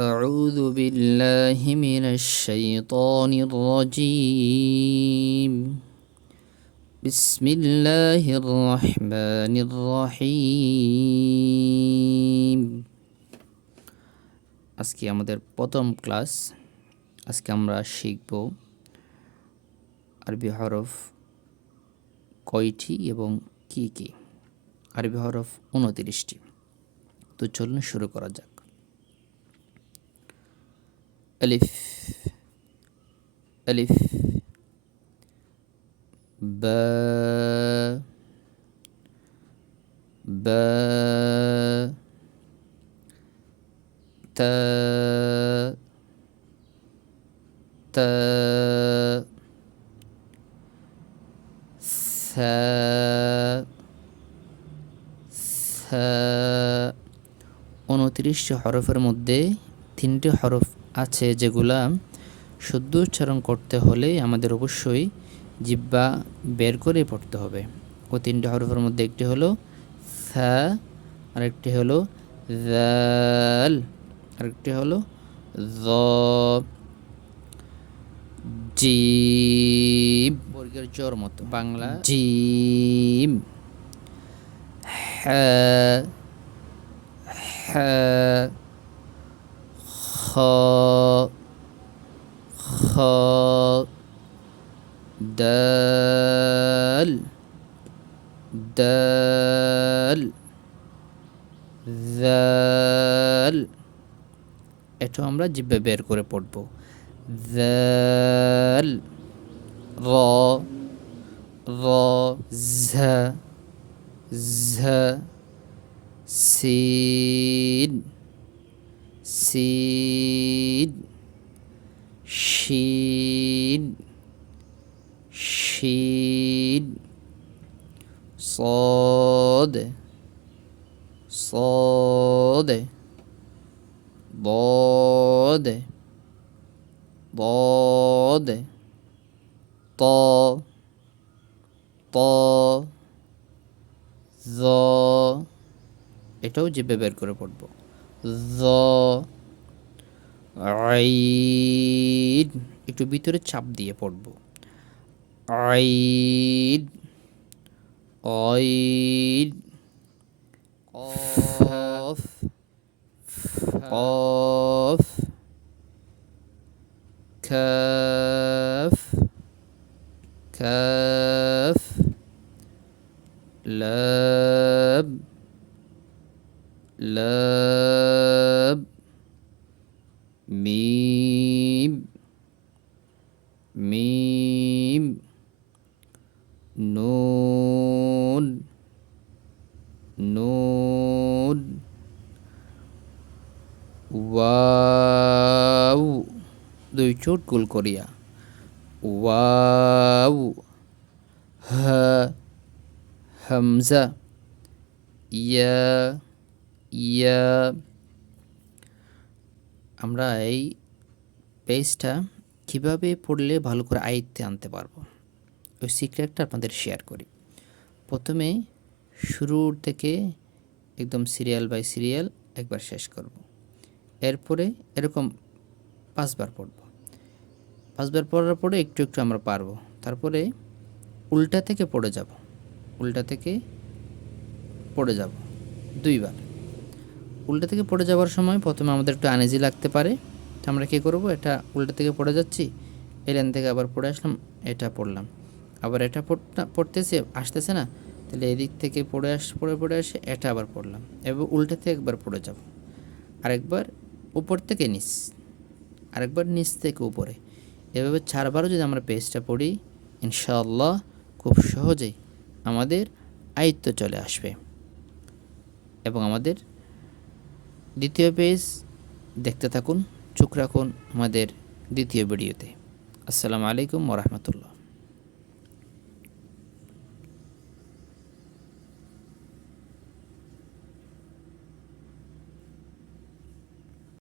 أعوذ بالله من الشيطان الرجيم بسم الله الرحمن الرحيم আজকে আমাদের প্রথম ক্লাস আজকে আমরা শিখব আরবি হরফ কয়টি এবং কি কি আরবি হরফ উনতিরিশটি তো চলুন শুরু করা যাক ألف ألف با با تا تا ثا ثا উনত্রিশটি হরফের মধ্যে তিনটি হরফ আছে যেগুলা শুদ্ধ উচ্চারণ করতে হলে আমাদের অবশ্যই জিব্বা বের করে পড়তে হবে। ও তিনটি হরফের মধ্যে একটি হলো সা আরেকটি হলো জাল আরেকটি হলো জ জিম। বর্গের জোর মতো। বাংলা জিম। হ্যাঁ হ্যাঁ। خ خ دال دال জাল এটাও আমরা জিব্বে বের করে পড়ব জাল র র ঝা ঝা সিন সিন শিন শিন صاد صاد ضاد ضاد ط ط ظ এটাও জিভে বের করে পড়বো জ আইন একটু ভিতরে চাপ দিয়ে পড়ব আইন অইন কফ কফ كاف كاف লাব মিম মিম নুন নুন ওয়াউ দুই চোট গোল করিয়া ওয়াউ হ হামজা ইয়া ইয়া, আমরা এই পেজটা কীভাবে পড়লে ভালো করে আয়ত্তে আনতে পারব? ওই সিক্রেটটা আপনাদের শেয়ার করি। প্রথমে শুরুর থেকে একদম সিরিয়াল বাই সিরিয়াল একবার শেষ করব। এরপরে এরকম পাঁচবার পড়ব। পাঁচবার পড়ার পরে একটু একটু আমরা পারব। তারপরে উল্টা থেকে পড়ে যাব। উল্টা থেকে পড়ে যাব। দুইবার। উল্টা থেকে পড়ে যাওয়ার সময় প্রথমে আমাদের একটু আনেজি লাগতে পারে। তো আমরা কী করব? এটা উল্টা থেকে পড়ে যাচ্ছি। এলেন থেকে আবার পড়ে আসলাম, এটা পড়লাম। আবার এটা পড়তেছে, আসতেছে না? তাহলে এদিক থেকে পড়ে আস, পড়ে পড়ে আসে, এটা আবার পড়লাম। এবার উল্টা থেকে একবার পড়ে যাব। আরেকবার উপর থেকে নিচ। আরেকবার নিচ থেকে উপরে। এভাবে চারবারও যদি আমরা পেজটা পড়ি, ইনশাআল্লাহ খুব সহজেই আমাদের আয়ত্ত চলে আসবে। এবং আমাদের দ্বিতীয় পেজ দেখতে থাকুন চোখ রাখুন আমাদের দ্বিতীয় ভিডিওতে। আসসালামু আলাইকুম ওরহমতুল্লাহ